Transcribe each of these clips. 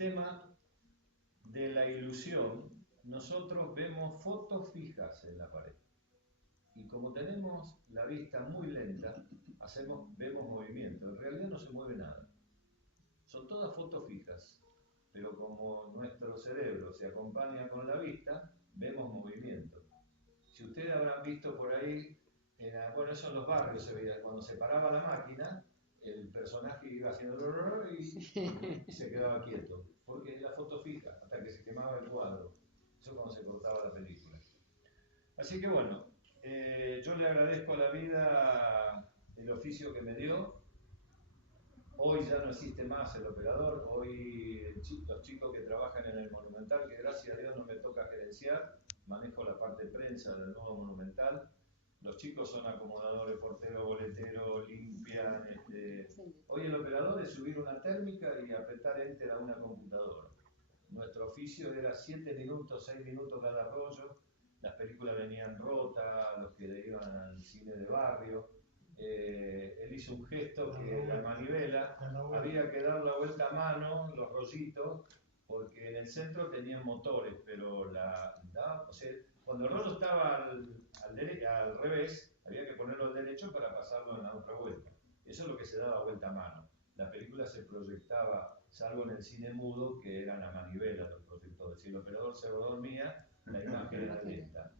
tema de la ilusión, nosotros vemos fotos fijas en la pared. Y como tenemos la vista muy lenta, vemos movimiento. En realidad no se mueve nada. Son todas fotos fijas, pero como nuestro cerebro se acompaña con la vista, vemos movimiento. Si ustedes habrán visto por ahí, bueno, eso en los barrios se veía, cuando se paraba la máquina, el personaje iba haciendo y se quedaba quieto, porque es la foto fija, hasta que se quemaba el cuadro. Eso cuando se cortaba la película. Así que bueno, yo le agradezco a la vida el oficio que me dio. Hoy ya no existe más el operador, hoy los chicos que trabajan en el Monumental, que gracias a Dios no me toca gerenciar, manejo la parte de prensa del nuevo Monumental. Los chicos son acomodadores, porteros, boleteros, limpian. Hoy el operador es subir una térmica y apretar enter a una computadora. Nuestro oficio era 7 minutos, 6 minutos cada rollo. Las películas venían rotas, los que iban al cine de barrio. Él hizo un gesto que la manivela, había que dar la vuelta a mano, los rollitos, porque en el centro tenían motores, pero o sea, cuando el rollo estaba al revés, había que ponerlo al derecho para pasarlo en la otra vuelta. Eso es lo que se daba vuelta a mano. La película se proyectaba, salvo en el cine mudo, que eran a manivela los proyectores. Si el operador se dormía, la imagen era lenta.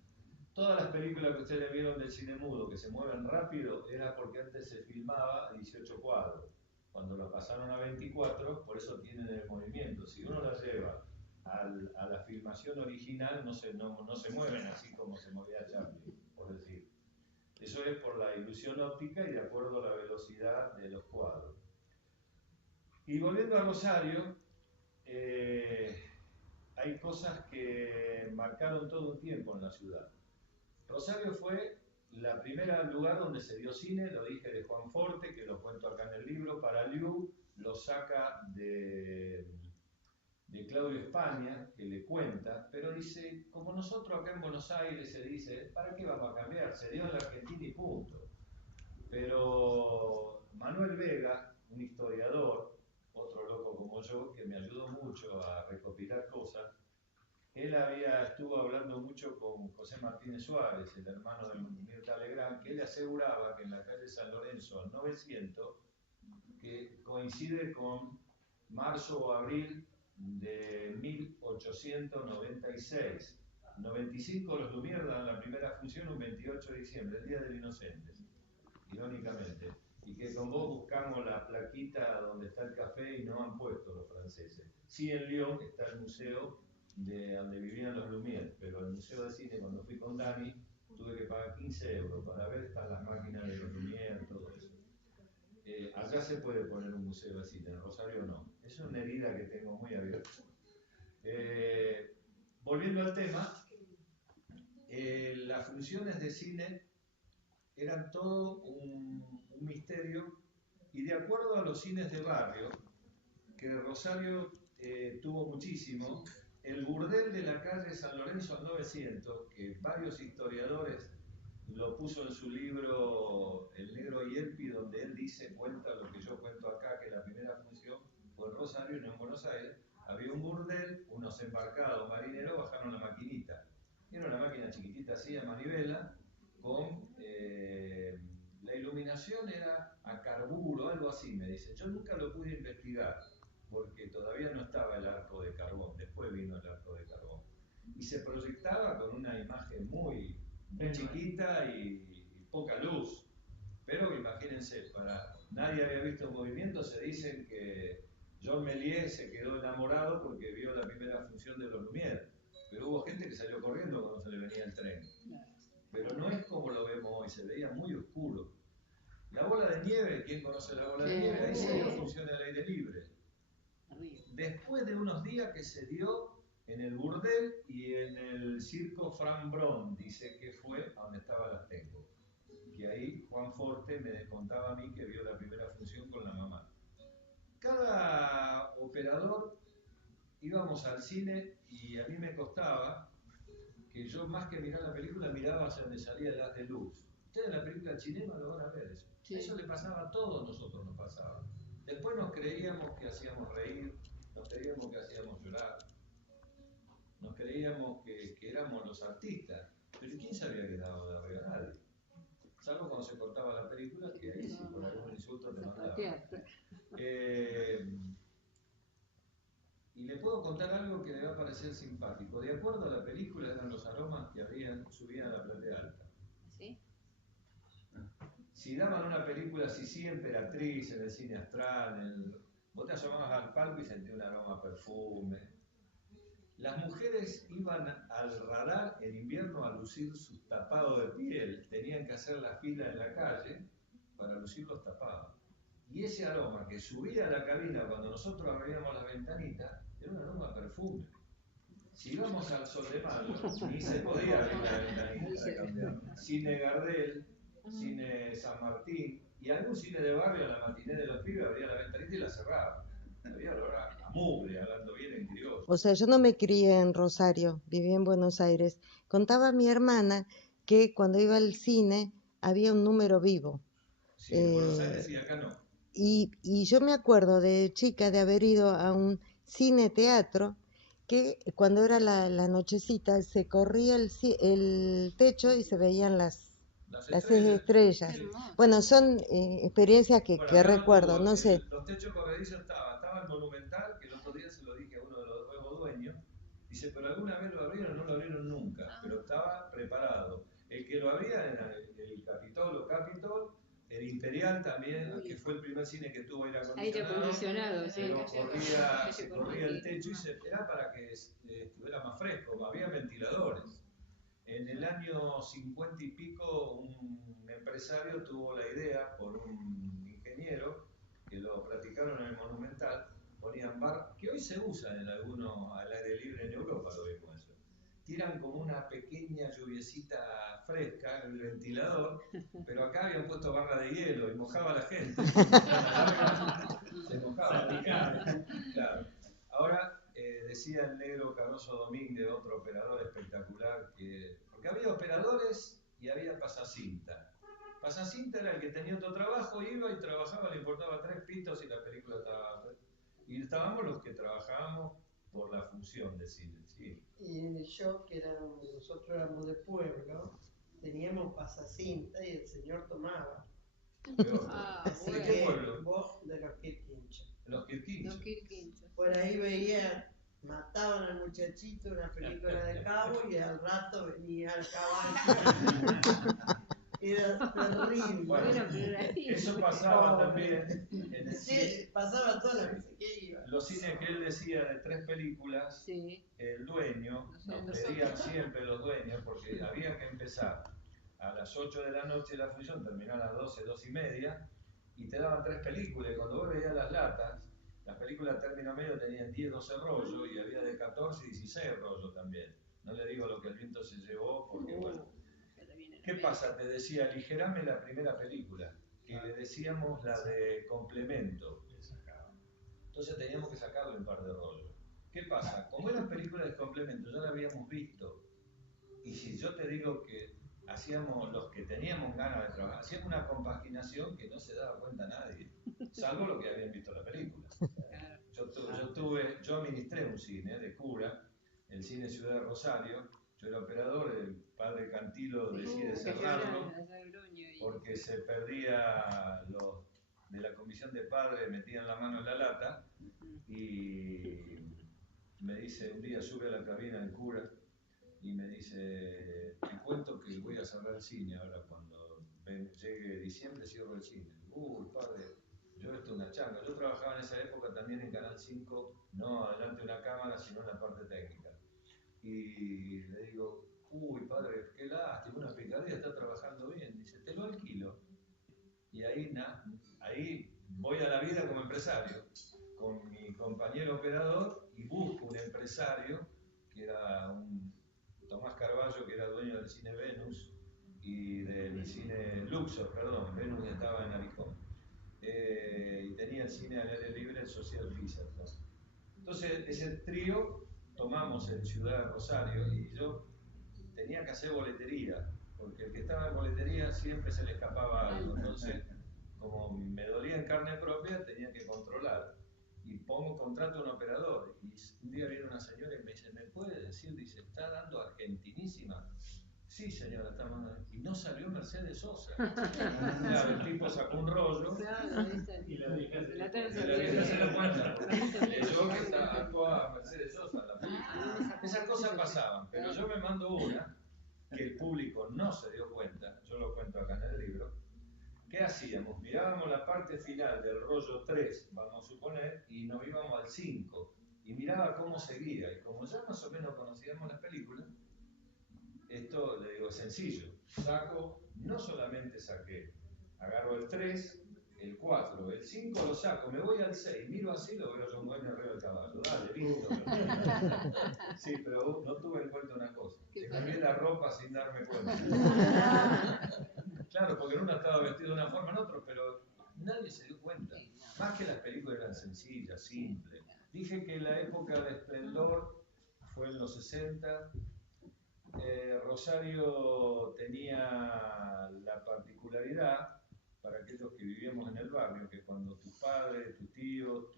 Todas las películas que ustedes vieron del cine mudo que se mueven rápido era porque antes se filmaba a 18 cuadros. Cuando lo pasaron a 24, por eso tienen el movimiento. Si uno la lleva a la filmación original, no se mueven así como se movía Chaplin, por decir. Eso es por la ilusión óptica y de acuerdo a la velocidad de los cuadros. Y volviendo a Rosario, hay cosas que marcaron todo un tiempo en la ciudad. Rosario fue la primera lugar donde se dio cine, lo dije de Juan Forte, que lo cuento acá en el libro. Paraliu lo saca de Claudio España, que le cuenta, pero dice, como nosotros acá en Buenos Aires se dice, ¿para qué vamos a cambiar? Se dio en la Argentina y punto. Pero Manuel Vega, un historiador, otro loco como yo, que me ayudó mucho a recopilar cosas, él estuvo hablando mucho con José Martínez Suárez, el hermano de Mirta Legrand, que él aseguraba que en la calle San Lorenzo 900, que coincide con marzo o abril de 1896. 95 los Lumière dan la primera función un 28 de diciembre, el Día del Inocente, irónicamente. Y que con vos buscamos la plaquita donde está el café y no han puesto los franceses. Sí, en Lyon está el museo de donde vivían los Lumière, pero el museo de cine, cuando fui con Dani, tuve que pagar 15 euros para ver, están las máquinas de los Lumière, todo eso. Allá se puede poner un museo de cine, en Rosario no. Es una herida que tengo muy abierta. Volviendo al tema, las funciones de cine eran todo un misterio, y de acuerdo a los cines de barrio, que Rosario tuvo muchísimo, el burdel de la calle San Lorenzo al 900, que varios historiadores lo puso en su libro El Negro Yelpi, donde él cuenta lo que yo cuento acá, que la primera función fue en Rosario y no en Buenos Aires. Había un burdel, unos embarcados marineros bajaron la maquinita. Era una máquina chiquitita así a manivela, con la iluminación era a carburo, algo así, me dice. Yo nunca lo pude investigar, porque todavía no estaba el arco de carbón, después vino el arco de carbón. Y se proyectaba con una imagen muy chiquita y poca luz. Pero imagínense, nadie había visto movimiento, se dicen que John Méliès se quedó enamorado porque vio la primera función de los Lumière. Pero hubo gente que salió corriendo cuando se le venía el tren. Pero no es como lo vemos hoy, se veía muy oscuro. La bola de nieve, ¿quién conoce la bola de nieve? Ahí se dio función al aire libre. Después de unos días que se dio en el burdel y en el circo Frank Bron, dice que fue a donde estaba las Tengo. Que ahí Juan Forte me contaba a mí que vio la primera función con la mamá. Cada operador íbamos al cine y a mí me costaba que yo, más que mirar la película, miraba hacia donde salía el haz de luz. Ustedes en la película chilena lo van a ver eso. Sí. Eso le pasaba a todos nosotros, nos pasaba. Después nos creíamos que hacíamos reír, nos creíamos que hacíamos llorar, nos creíamos que éramos los artistas, pero ¿quién se había quedado de arriba? Nadie. Salvo cuando se cortaba la película, que ahí sí, por algún insulto te mandaban. Y le puedo contar algo que le va a parecer simpático. De acuerdo a la película, eran los aromas que subían a la platea alta. ¿Sí? Si daban una película así, Emperatriz, en el cine astral, vos te asomabas al palco y sentías un aroma a perfume. Las mujeres iban al radar en invierno a lucir sus tapados de piel. Tenían que hacer la fila en la calle para lucir los tapados. Y ese aroma que subía a la cabina cuando nosotros abríamos la ventanita, era un aroma a perfume. Si íbamos al Sol de Mayo, ni se podía abrir la ventanita. Cine Gardel, cine San Martín, y algún cine de barrio, a la matiné de los pibes, abría la ventanita y la cerraba. Había olor a mugre, hablando bien en criollo. O sea, yo no me crié en Rosario, viví en Buenos Aires. Contaba mi hermana que cuando iba al cine había un número vivo. Sí, en Buenos Aires y acá no. Y yo me acuerdo de chica de haber ido a un cine-teatro que cuando era la nochecita se corría el techo y se veían las estrellas. Bueno, son experiencias que recuerdo, no sé. Los techos corredizos estaba el Monumental, que el otro día se lo dije a uno de los nuevos dueños, dice, pero alguna vez lo abrieron, no lo abrieron nunca, pero estaba preparado. El que lo abría era el Capitol, el Imperial también, que fue el primer cine que tuvo aire acondicionado, sí, se corría el techo y era para que estuviera más fresco, había ventiladores. En el año 50 y pico, un empresario tuvo la idea, por un ingeniero, que lo practicaron en el Monumental, ponían bar, que hoy se usan en algunos al aire libre en Europa, lo vimos eso. Tiran como una pequeña lluviecita fresca, el ventilador, pero acá habían puesto barra de hielo y mojaba a la gente. Se mojaba. Claro. Ahora, decía el negro Cardoso Domínguez, otro operador espectacular, porque había operadores y había pasacinta. Pasacinta era el que tenía otro trabajo, iba y trabajaba, le importaba 3 pitos y la película estaba... Y estábamos los que trabajábamos por la función de cine, ¿sí? Y en el show, nosotros éramos de pueblo, teníamos pasacinta y el señor tomaba. Así ¿de qué pueblo? Vos de los Quirquinchos. Los Quirquinchos. Por ahí veía, mataban al muchachito, una película de cabo, y al rato venía el caballo. Era terrible. Bueno, eso pasaba también en el cine. Pasaba todas las veces que iba. Los cines que él decía de 3 películas, sí. El dueño, nos pedían siempre los dueños, porque había que empezar a las 8 de la noche la función, terminaba a las 12, 2 y media, y te daban 3 películas, y cuando vos veías las latas, las películas término medio tenían 10, 12 rollos, y había de 14 y 16 rollos también. No le digo lo que el viento se llevó, porque bueno. ¿Qué pasa? Te decía, aligerame la primera película, que le decíamos la de complemento. Entonces teníamos que sacarle un par de rollos. ¿Qué pasa? Como eran películas de complemento, ya la habíamos visto. Y si yo te digo que hacíamos, los que teníamos ganas de trabajar, hacíamos una compaginación que no se daba cuenta nadie, salvo los que habían visto la película. Yo administré un cine de cura, el cine Ciudad de Rosario. Yo era operador, el padre Cantilo decide cerrarlo porque se perdía de la comisión de padres, metían la mano en la lata y me dice, un día sube a la cabina el cura y me dice, te cuento que voy a cerrar el cine ahora cuando llegue diciembre, cierro el cine. Uy, padre, yo esto es una changa. Yo trabajaba en esa época también en Canal 5, no adelante de una cámara, sino en la parte técnica. Y le digo, uy, padre, qué lástima, una picardía, está trabajando bien. Dice, te lo alquilo. Y ahí voy a la vida como empresario, con mi compañero operador, y busco un empresario, que era un Tomás Carballo, que era dueño del cine Venus, y del cine Luxor, perdón, Venus estaba en Arijón. Y tenía el cine al aire libre, el Social Pizza. Entonces, ese trío tomamos en Ciudad de Rosario y yo tenía que hacer boletería, porque el que estaba en boletería siempre se le escapaba algo. Entonces, como me dolía en carne propia, tenía que controlar. y contrato a un operador. Y un día viene una señora y me dice, ¿me puede decir? Dice, ¿está dando Argentinísima? Sí, señora, está mandando. Y no salió Mercedes Sosa. Claro, el tipo sacó un rollo y la vieja se lo cuenta. Leyó que actuaba Mercedes Sosa en la película. Esas cosas pasaban, pero yo me mando una que el público no se dio cuenta, yo lo cuento acá en el libro. ¿Qué hacíamos? Mirábamos la parte final del rollo 3, vamos a suponer, y nos íbamos al 5, y miraba cómo seguía, y como ya más o menos conocíamos las películas, esto, le digo, es sencillo. No solamente saqué, agarro el 3, el 4, el 5 lo saco, me voy al 6, miro así, lo veo yo muerto arriba del caballo. Dale, listo. Sí, pero no tuve en cuenta una cosa. Le cambié la ropa sin darme cuenta. Claro, porque en una estaba vestido de una forma, en otro, pero nadie se dio cuenta. Más que las películas eran sencillas, simples. Dije que la época de esplendor fue en los 60. Rosario tenía la particularidad, para aquellos que vivíamos en el barrio, que cuando tus padres, tus tíos,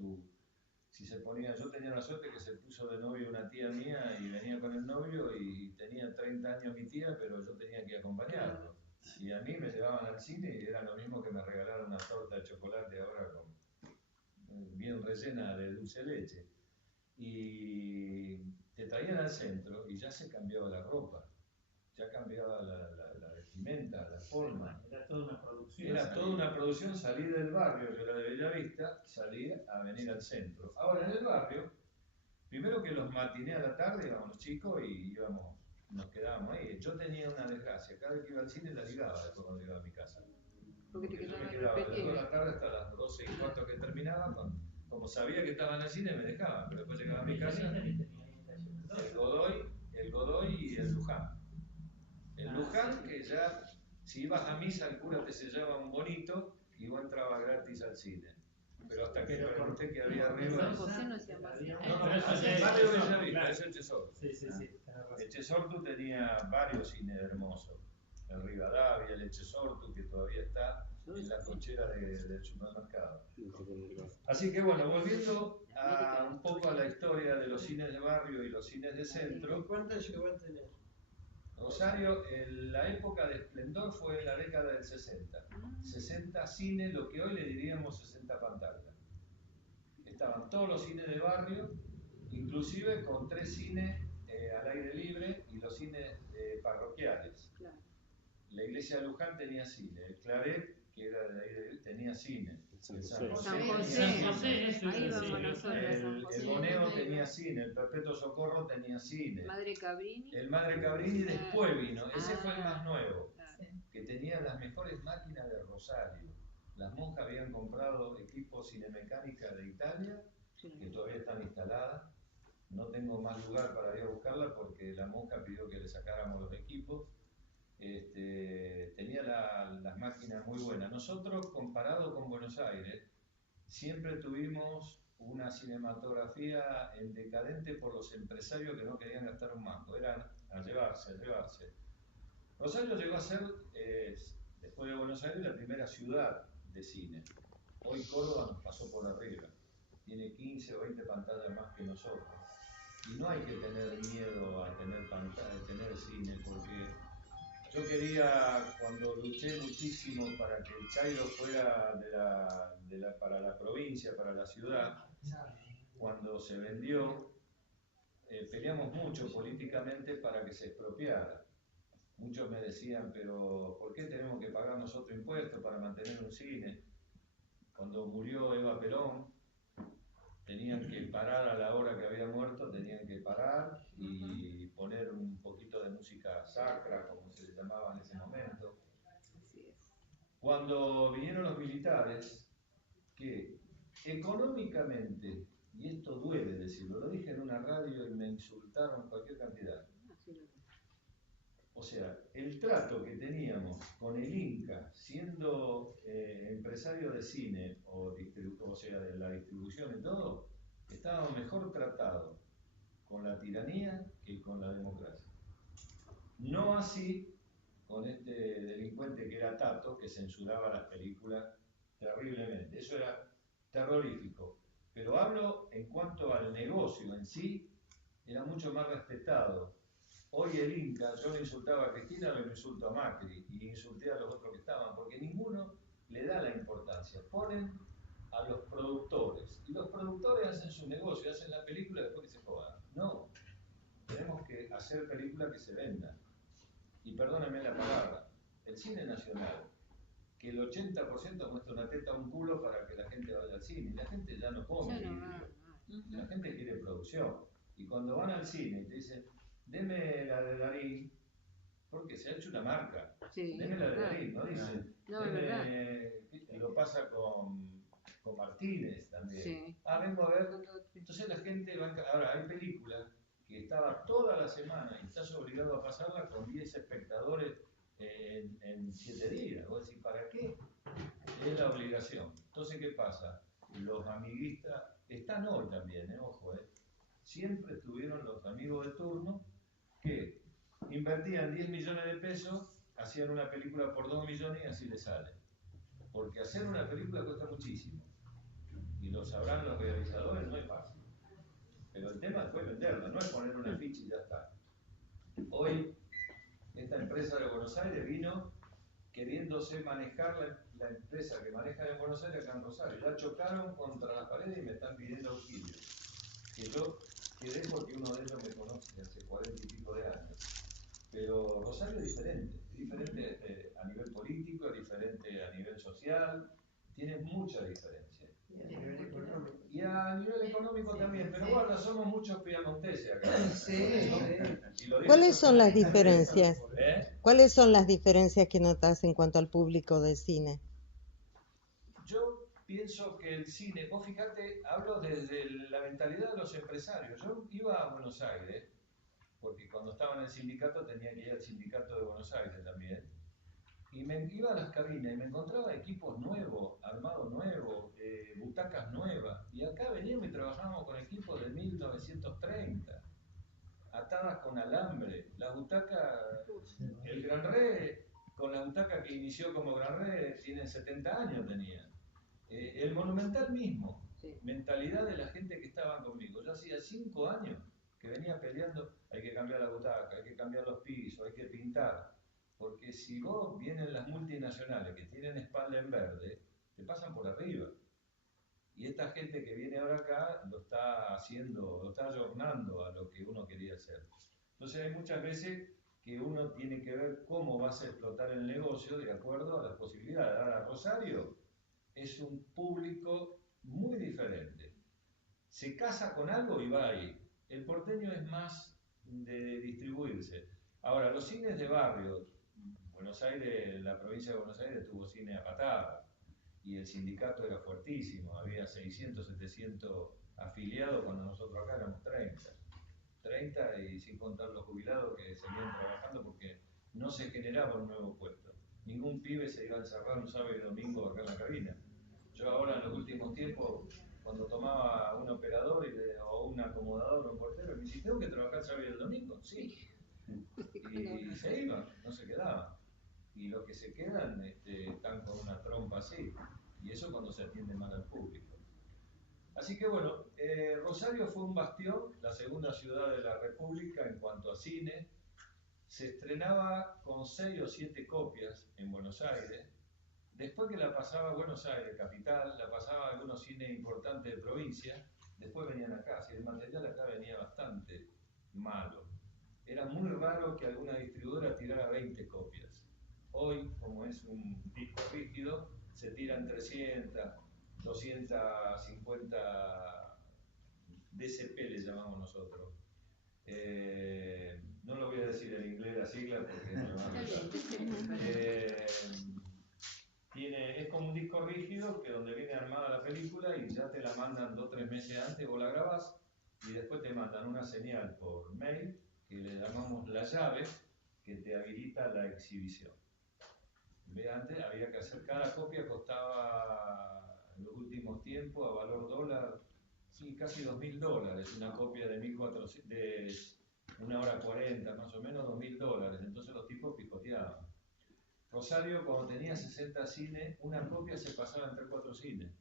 si se ponía, yo tenía la suerte que se puso de novio una tía mía y venía con el novio y tenía 30 años mi tía, pero yo tenía que acompañarlo. Y a mí me llevaban al cine y era lo mismo que me regalaron una torta de chocolate ahora bien rellena de dulce de leche. Y te traían al centro y ya se cambiaba la ropa, ya cambiaba la vestimenta, la forma. Era toda una producción. Era toda una producción salir del barrio, yo era de Bellavista, salir a venir al centro. Ahora en el barrio, primero que los matiné a la tarde íbamos los chicos y nos quedábamos ahí. Yo tenía una desgracia, cada vez que iba al cine la ligaba después cuando llegaba a mi casa. Porque yo me quedaba después de la tarde hasta las 12 y cuarto que terminaba, como sabía que estaba en el cine me dejaba, pero después llegaba a mi casa, el Godoy y el Luján. El Luján que ya, si ibas a misa el cura te sellaba un bonito y vos entrabas gratis al cine. Pero hasta que pregunté que había arriba. San José no se llama así. Barrio Bellavista, es el Chesortu. Sí. El Chesortu tenía varios cines hermosos. El Rivadavia, el Chesortu, que todavía está en la cochera del supermercado. Así que bueno, volviendo un poco a la historia de los cines de barrio y los cines de centro. ¿Cuántas llegó a tener? Rosario, la época de esplendor fue en la década del 60. 60 cines, lo que hoy le diríamos 60 pantallas. Estaban todos los cines de barrio, inclusive con 3 cines al aire libre y los cines parroquiales. Claro. La iglesia de Luján tenía cine, el Claret, que era del aire libre, tenía cine. San José, ahí vamos nosotros, San José. El Boneo tenía cine, el Perpetuo Socorro tenía cine. Madre Cabrini. El Madre Cabrini después vino, ese fue el más nuevo, Claro. que tenía las mejores máquinas de Rosario. Las monjas habían comprado equipos cinemecánica de Italia, que todavía están instaladas. No tengo más lugar para ir a buscarla porque la monja pidió que le sacáramos los equipos. Tenía las máquinas muy buenas. Nosotros, comparado con Buenos Aires, siempre tuvimos una cinematografía en decadente por los empresarios que no querían gastar un mango, eran a llevarse. Rosario llegó a ser, después de Buenos Aires, la primera ciudad de cine. Hoy Córdoba nos pasó por arriba, tiene 15 o 20 pantallas más que nosotros. Y no hay que tener miedo a tener cine, porque yo quería, cuando luché muchísimo para que el Chairo fuera para la provincia, para la ciudad, cuando se vendió, peleamos mucho políticamente para que se expropiara. Muchos me decían, pero ¿por qué tenemos que pagar nosotros impuestos para mantener un cine? Cuando murió Eva Perón, tenían que parar a la hora que había muerto, tenían que parar y poner un poquito de música sacra, como se le llamaba en ese momento. Así es. Cuando vinieron los militares, que económicamente, y esto duele decirlo, lo dije en una radio y me insultaron cualquier cantidad. O sea, el trato que teníamos con el Inca, siendo empresario de cine, o sea, de la distribución y todo, estábamos mejor tratados con la tiranía que con la democracia. No así con este delincuente que era Tato, que censuraba las películas terriblemente. Eso era terrorífico. Pero hablo en cuanto al negocio en sí, era mucho más respetado. Hoy el Inca, yo le insultaba a Cristina, le insulto a Macri y insulté a los otros que estaban, porque ninguno le da la importancia. Ponen a los productores y los productores hacen su negocio, hacen la película y después que se jodan. No, tenemos que hacer películas que se vendan. Y perdónenme la palabra, el cine nacional, que el 80% muestra una teta o un culo para que la gente vaya al cine. Y la gente ya no come vidrio. La gente quiere producción. Y cuando van al cine y te dicen, deme la de Darín, porque se ha hecho una marca. Sí, Deme la de verdad. Darín, no dicen, No, es deme, lo pasa con Martínez también. Sí. Vengo a ver. Entonces la gente va a... Ahora, hay películas que estaba toda la semana y estás obligado a pasarla con 10 espectadores en 7 días. Vos decís, ¿para qué? Es la obligación. Entonces, ¿qué pasa? Los amiguistas están hoy también, ojo, siempre estuvieron los amigos de turno que invertían 10 millones de pesos, hacían una película por 2 millones y así les sale. Porque hacer una película cuesta muchísimo. Y lo sabrán los realizadores, no es fácil. Pero el tema es venderla, no es poner una ficha y ya está. Hoy, esta empresa de Buenos Aires vino queriéndose manejar la empresa que maneja en Buenos Aires acá en Rosario. Ya chocaron contra la pared y me están pidiendo auxilio. Que yo quedé porque uno de ellos me conoce hace 40 y pico de años. Pero Rosario es diferente a nivel político, es diferente a nivel social, tiene mucha diferencia. Y a nivel económico también, pero guarda, somos muchos piamonteses acá. ¿Cuáles son las diferencias? ¿Cuáles son las diferencias que notas en cuanto al público de cine? Yo pienso que el cine, vos fíjate, hablo desde la mentalidad de los empresarios. Yo iba a Buenos Aires, porque cuando estaba en el sindicato tenía que ir al sindicato de Buenos Aires también, y me iba a las cabinas y me encontraba equipos nuevos, armados nuevos, butacas nuevas, y acá veníamos y trabajábamos con equipos de 1930, atadas con alambre. La butaca, el Gran Re, con la butaca que inició como Gran Re, tiene 70 años tenía. El Monumental mismo, mentalidad de la gente que estaba conmigo. Yo hacía 5 años que venía peleando, hay que cambiar la butaca, hay que cambiar los pisos, hay que pintar. Porque si vos vienen las multinacionales que tienen espalda en verde, te pasan por arriba. Y esta gente que viene ahora acá lo está haciendo, lo está ayornando a lo que uno quería hacer. Entonces hay muchas veces que uno tiene que ver cómo vas a explotar el negocio de acuerdo a las posibilidades. Ahora, Rosario es un público muy diferente. Se casa con algo y va ahí. El porteño es más de distribuirse. Ahora, los cines de barrio, Buenos Aires, la provincia de Buenos Aires tuvo cine a patada y el sindicato era fuertísimo, había 600, 700 afiliados cuando nosotros acá éramos 30 y sin contar los jubilados que seguían trabajando porque no se generaba un nuevo puesto. Ningún pibe se iba a encerrar un sábado y domingo acá en la cabina. Yo ahora en los últimos tiempos, cuando tomaba un operador o un acomodador o un portero, me decía, ¿tengo que trabajar sábado y el domingo? Sí. Y se iban, no se quedaban. Y los que se quedan están con una trompa así. Y eso cuando se atiende mal al público. Así que bueno, Rosario fue un bastión, la segunda ciudad de la República en cuanto a cine. Se estrenaba con 6 o 7 copias en Buenos Aires. Después que la pasaba a Buenos Aires, capital, la pasaba a algunos cines importantes de provincia. Después venían acá, así el material acá venía bastante malo. Era muy raro que alguna distribuidora tirara 20 copias. Hoy, como es un disco rígido, se tiran 300, 250 DCP le llamamos nosotros. No lo voy a decir en inglés la sigla porque me va a es como un disco rígido que donde viene armada la película y ya te la mandan 2 o 3 meses antes, vos la grabás y después te mandan una señal por mail que le llamamos la llave que te habilita la exhibición. Antes había que hacer, cada copia costaba en los últimos tiempos a valor dólar, sí, casi $2.000, una copia de 1.400, de 1 hora 40, más o menos $2.000, entonces los tipos picoteaban. Rosario, cuando tenía 60 cines, una copia se pasaba entre 4 cines.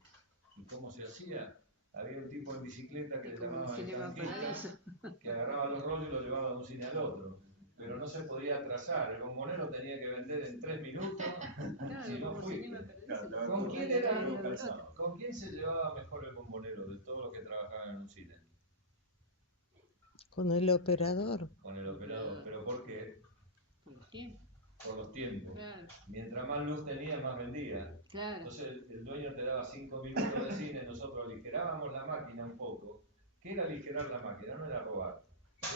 ¿Y cómo se hacía? había un tipo en bicicleta que le Como llamaban que el le va para canquista, eso. que agarraba los rollos y los llevaba de un cine al otro. Pero no se podía atrasar, el bombonero tenía que vender en 3 minutos, Claro, si no como fuiste. cinema paradiso. ¿Con quién Claro, era? claro, claro. ¿Con quién se llevaba mejor el bombonero de todos los que trabajaban en un cine? Con el operador. Con el operador. ¿Pero por qué? Con los tiempos. Por los tiempos. Claro, Mientras más luz tenía, más vendía. claro. Entonces el dueño te daba 5 minutos de cine, nosotros aligerábamos la máquina un poco. ¿Qué era aligerar la máquina? No era robar.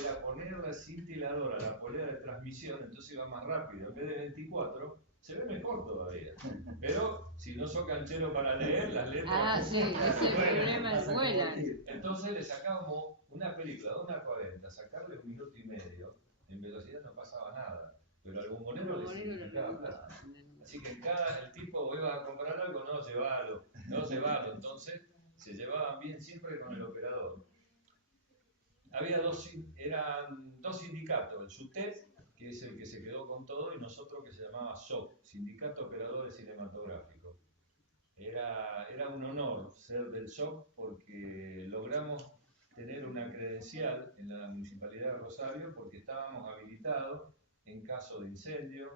Era poner la cintiladora, la polea de transmisión, entonces iba más rápido. En vez de 24, se ve mejor todavía. Pero si no sos canchero para leer, las letras... Ah, sí, ese es el problema, vuelan. Entonces le sacábamos una película de 1:40, sacarle 1 minuto y medio, en velocidad no pasaba nada. Pero al bombonero le significaba plata. Así que el tipo iba a comprar algo, no, llevalo. Entonces se llevaban bien siempre con el operador. Eran dos sindicatos, el SUTEP, que es el que se quedó con todo, y nosotros que se llamaba SOC, Sindicato de Operadores Cinematográficos. Era un honor ser del SOC porque logramos tener una credencial en la Municipalidad de Rosario porque estábamos habilitados en caso de incendio,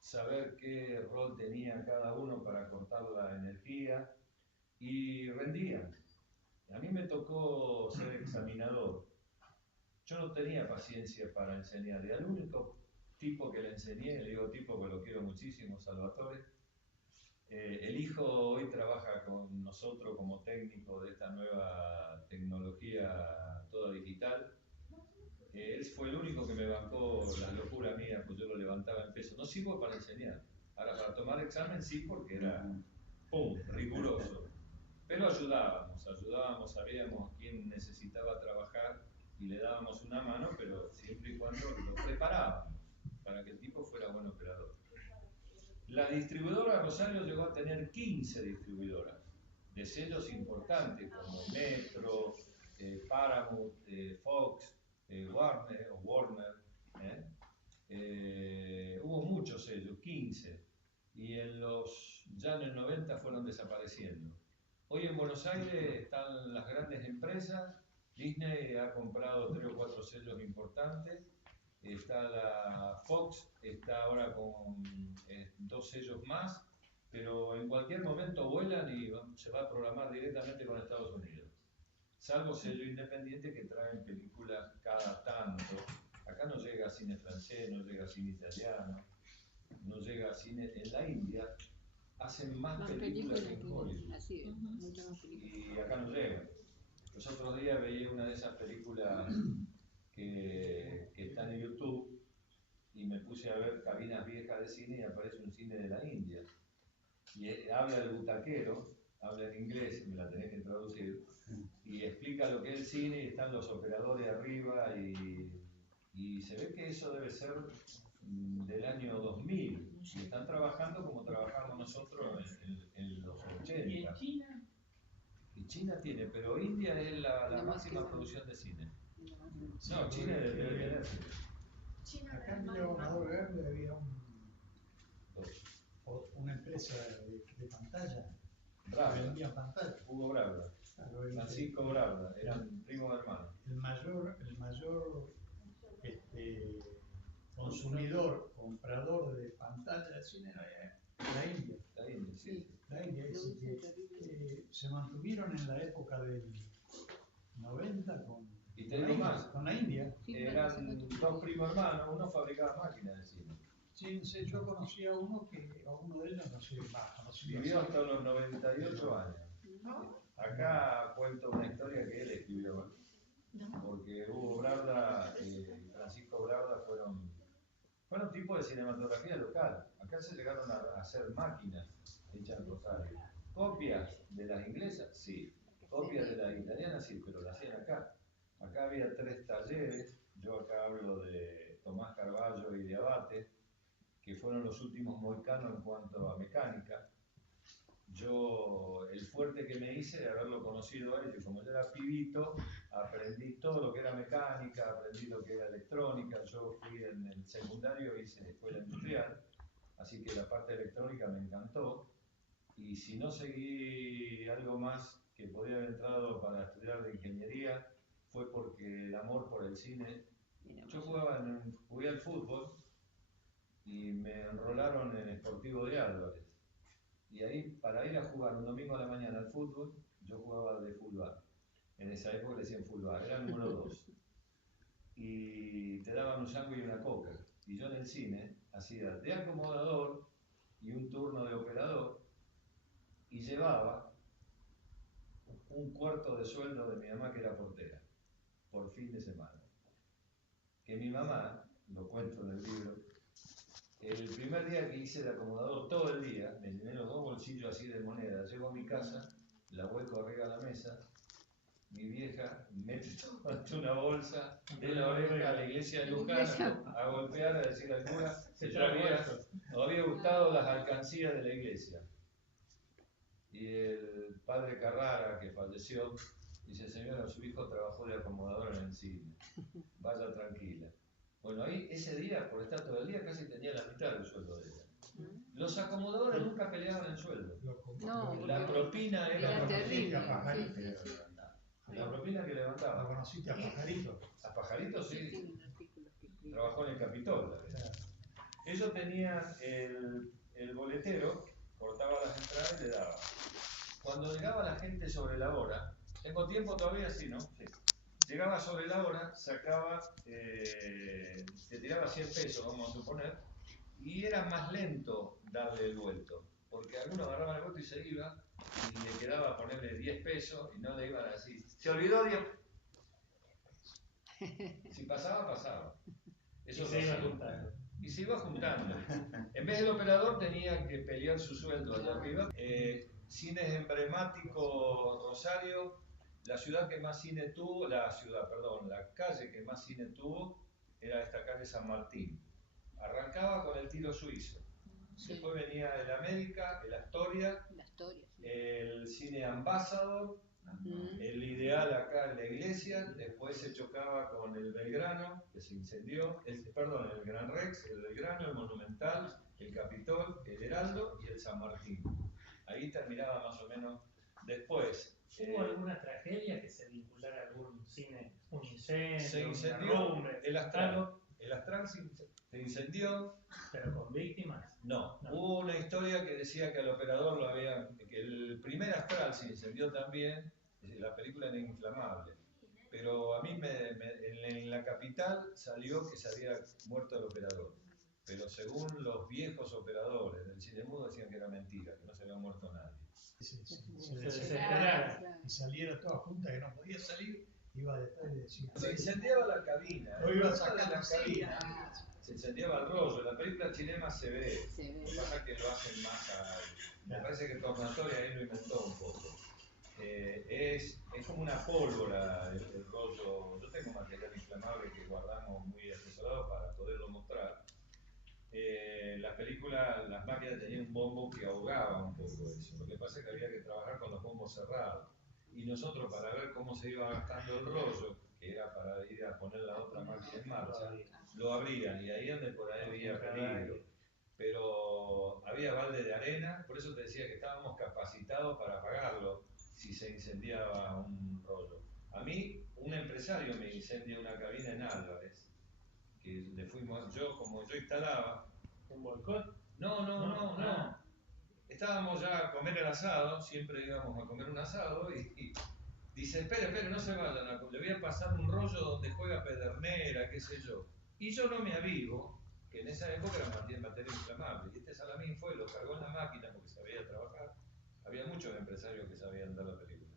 saber qué rol tenía cada uno para cortar la energía y rendían. A mí me tocó ser examinador. Yo no tenía paciencia para enseñar y al único tipo que le enseñé, le digo tipo que lo quiero muchísimo, Salvatore, el hijo hoy trabaja con nosotros como técnico de esta nueva tecnología toda digital. Él fue el único que me bancó la locura mía, pues yo lo levantaba en peso. No sirvo para enseñar. Ahora, para tomar examen sí, porque era, ¡pum!, riguroso. Pero ayudábamos, sabíamos quién necesitaba trabajar y le dábamos una mano, pero siempre y cuando lo preparábamos para que el tipo fuera buen operador. La distribuidora Rosario llegó a tener 15 distribuidoras de sellos importantes como Metro, Paramount, Fox, Warner. Hubo muchos sellos, 15, y ya en el 90 fueron desapareciendo. Hoy en Buenos Aires están las grandes empresas. Disney ha comprado 3 o 4 sellos importantes. Está la Fox, está ahora con 2 sellos más, pero en cualquier momento vuelan y se va a programar directamente con Estados Unidos. Salvo sello independiente que traen películas cada tanto. Acá no llega cine francés, no llega cine italiano, no llega cine en la India. Hacen más películas que en Hollywood. Así es, muchas más películas. Y acá no llega. Los otros días veía una de esas películas que están en YouTube y me puse a ver cabinas viejas de cine y aparece un cine de la India. Y habla el butaquero, habla en inglés, me la tenés que traducir, y explica lo que es el cine y están los operadores arriba y se ve que eso debe ser del año 2000 y están trabajando como trabajamos nosotros en los 80. ¿Y en China? Y China tiene, pero India es la máxima producción de cine. No, China debe tener. Acá en Villa Gobernador Verde había una empresa de pantalla que Bravda, vendía pantalla. Hugo Bravda, Claro, Francisco Bravda, eran primos hermanos. el mayor consumidor, comprador de pantalla de cine era la India. La India, sí. La India es que se mantuvieron en la época del 90 Y te digo más, con la India. eran 2 primos hermanos, uno fabricaba máquinas de cine. Sí, yo conocí a uno de ellos, no sé, conocí Vivió hasta los 98 años. Acá cuento una historia que él escribió, porque Hugo Bravda y Francisco Bravda fueron tipos de cinematografía local. Acá se llegaron a hacer máquinas hechas en Rosario. Copias de las inglesas, sí. Copias de las italianas, sí, pero las hacían acá. Acá había 3 talleres. Yo acá hablo de Tomás Carballo y de Abate, que fueron los últimos mohicanos en cuanto a mecánica. El fuerte que me hice de haberlo conocido a él, que como yo era pibito, aprendí todo lo que era mecánica, aprendí lo que era electrónica. Yo fui en el secundario, hice escuela industrial, así que la parte electrónica me encantó. Y si no seguí algo más que podía haber entrado para estudiar de ingeniería fue porque el amor por el cine. Yo jugué al fútbol y me enrolaron en el Sportivo de Álvarez. Y ahí, para ir a jugar un domingo a la mañana al fútbol, yo jugaba de fútbol. En esa época le decían fútbol, era el número 2. Y te daban un sándwich y una coca. Y yo en el cine hacía de acomodador y un turno de operador y llevaba un cuarto de sueldo de mi mamá que era portera, por fin de semana. Que mi mamá, lo cuento en el libro, el primer día que hice de acomodador todo el día, me llené los 2 bolsillos así de moneda, llego a mi casa, la vuelco arriba de la mesa, mi vieja mete toda una bolsa de la oreja a la iglesia de Luján a golpear, a decir al cura que yo había gustado las alcancías de la iglesia. Y el padre Carrara, que falleció, dice: señora, su hijo trabajó de acomodador en el cine, vaya tranquila. Bueno, ahí ese día, por estar todo el día, casi tenía la mitad del sueldo de ella. Los acomodadores nunca peleaban el sueldo. No, La propina era terrible. La propina que levantaba. ¿Lo conociste a Pajarito? A Pajarito, sí. Sí, artículos que escribí. Trabajó en el Capitol. Ellos tenían el boletero, cortaba las entradas y le daba. Cuando llegaba la gente sobre la hora, ¿tengo tiempo todavía? Sí, ¿no? Sí. Llegaba sobre la hora, sacaba, te tiraba 100 pesos, vamos a suponer, y era más lento darle el vuelto, porque algunos agarraban el vuelto y se iba, y le quedaba ponerle 10 pesos y no le iban a decir, se olvidó 10. Si pasaba, pasaba. Eso se iba juntando. Y se iba juntando. En vez del operador tenía que pelear su sueldo allá arriba. Cines emblemáticos, Rosario, la calle que más cine tuvo era esta calle San Martín. Arrancaba con el Tiro Suizo. Sí. Después venía el América, el Astoria, el Cine Ambassador, el Ideal acá en la iglesia, después se chocaba con el Belgrano, que se incendió, el Gran Rex, el Belgrano, el Monumental, el Capitol, el Heraldo y el San Martín. Ahí terminaba más o menos. Después... ¿Hubo alguna tragedia que se vinculara a algún cine? Un incendio, se incendió el Astral. El Astral se incendió. ¿Pero con víctimas? No. Hubo una historia que decía que al operador que el primer Astral se incendió también. La película era inflamable. Pero a mí en la capital salió que se había muerto el operador. Pero según los viejos operadores del cine mudo decían que era mentira, que no se había muerto nadie. Se desesperara y saliera toda junta que no podía salir, iba detrás y decía: se incendiaba la cabina, no iba a sacar la cabina. Se incendiaba el rollo. La película chilena se ve. Lo que pasa es que lo hacen más me parece que Tornatore ahí lo inventó un poco. Es como una pólvora el rollo. Yo tengo material inflamable que guardamos muy asesorado para poderlo mostrar. Las películas, las máquinas tenían un bombo que ahogaba un poco eso. Lo que pasa es que había que trabajar con los bombos cerrados. Y nosotros, para ver cómo se iba gastando el rollo, que era para ir a poner la otra máquina en marcha, lo abrían y ahí es donde por ahí había peligro. Pero había balde de arena, por eso te decía que estábamos capacitados para apagarlo si se incendiaba un rollo. A mí, un empresario me incendia una cabina en Álvarez, que le fuimos, como yo instalaba. ¿Un boicot? No. Estábamos ya a comer el asado, siempre íbamos a comer un asado y dice: espere, no se vayan, le voy a pasar un rollo donde juega Pedernera, qué sé yo. Y yo no me avivo, que en esa época era materia inflamable. Y este Salamín fue, lo cargó en la máquina porque sabía trabajar. Había muchos empresarios que sabían dar la película.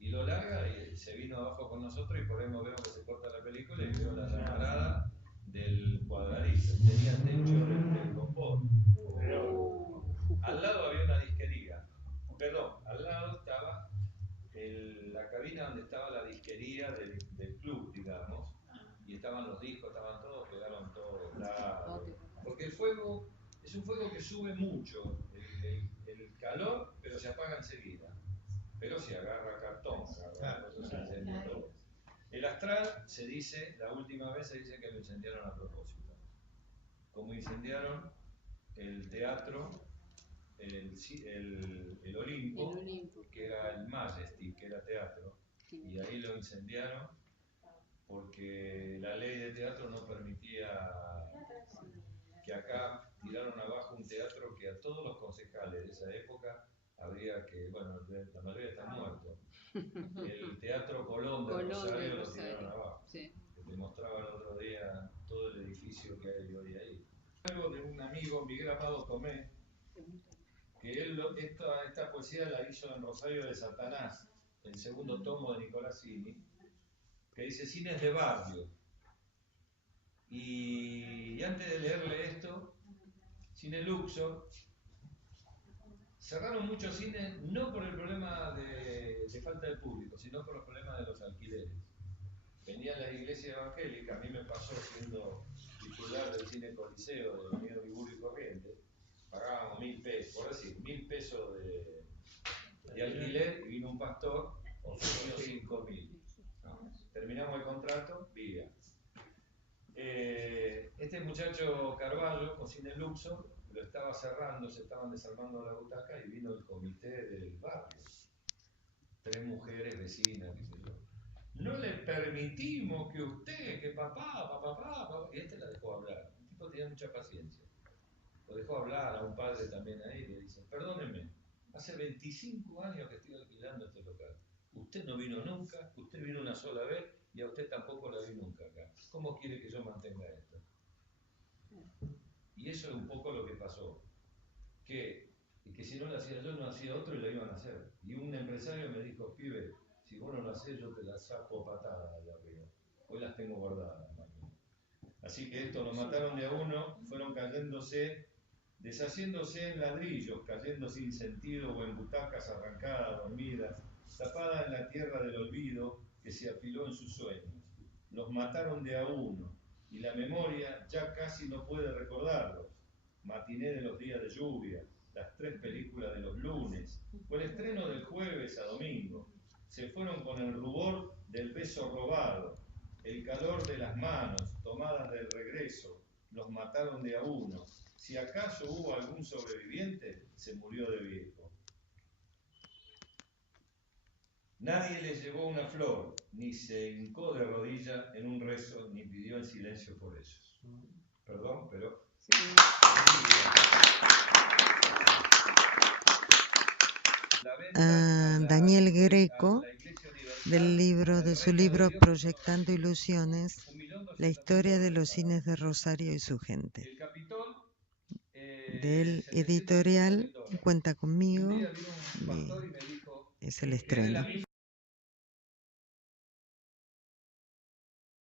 Y lo larga y se vino abajo con nosotros y por ahí vemos que se corta la película y veo la llamarada del cuadrarizo. Tenía techo del confort. Al lado había una disquería. Al lado estaba la cabina donde estaba la disquería del club, digamos. Y estaban los discos, estaban todos, quedaron todos lados. Porque el fuego es un fuego que sube mucho, el calor, pero se apaga enseguida. Pero si agarra cartón, agarra cosas, se incendia todo. El Astral se dice, la última vez se dice que lo incendiaron a propósito. Como incendiaron el teatro el Olimpo, El Olimpo. que era el Majestic, que era teatro, Sí. y ahí lo incendiaron porque la ley de teatro no permitía que acá tiraron abajo un teatro que a todos los concejales de esa época habría que, bueno, la mayoría están muertos. El Teatro Colón de Rosario lo tiraron abajo. Sí. Que te mostraba el otro día todo el edificio que hay hoy ahí. Algo de un amigo, Miguel Amado Tomé, que él esta poesía la hizo en Rosario de Satanás, el segundo tomo de Nicolás Cini, que dice cines de barrio. Y antes de leerle esto, Cine Luxor, cerraron muchos cines no por el problema de falta de público, sino por los problemas de los alquileres. Venía la iglesia evangélica, a mí me pasó siendo titular del Cine Coliseo de la Avenida Uriburu y Corrientes, pagábamos 1.000 pesos, por decir, 1.000 pesos de alquiler, y vino un pastor, ofreció 5.000. No, terminamos el contrato, vía. Este muchacho Carvalho, con Cine Luxor, lo estaba cerrando, se estaban desarmando la butaca y vino el comité del barrio. 3 mujeres vecinas, qué sé yo. No le permitimos que usted, que papá. Y este la dejó hablar. El tipo tenía mucha paciencia. Lo dejó hablar a un padre también ahí, le dice, perdóneme, hace 25 años que estoy alquilando este local. Usted no vino nunca, usted vino una sola vez y a usted tampoco la vi nunca acá. ¿Cómo quiere que yo mantenga esto? Y eso es un poco lo que pasó. Que si no lo hacía yo, no hacía otro y lo iban a hacer. Y un empresario me dijo, pibe, si vos no lo hacés, yo te las saco patadas allá arriba. Hoy las tengo guardadas. Así que esto lo mataron de a uno, fueron cayéndose, deshaciéndose en ladrillos, cayendo sin sentido o en butacas arrancadas, dormidas, tapadas en la tierra del olvido que se afiló en sus sueños. Los mataron de a uno y la memoria ya casi no puede recordarlos. Matiné de los días de lluvia, las 3 películas de los lunes, o el estreno del jueves a domingo. Se fueron con el rubor del beso robado, el calor de las manos tomadas del regreso. Los mataron de a uno. Si acaso hubo algún sobreviviente, se murió de viejo. Nadie les llevó una flor, ni se hincó de rodilla en un rezo, ni pidió en silencio por ellos. Perdón, pero... Daniel Greco, de su libro Proyectando Ilusiones, la historia de los cines de Rosario y su gente. Del editorial Cuenta Conmigo, es el estreno.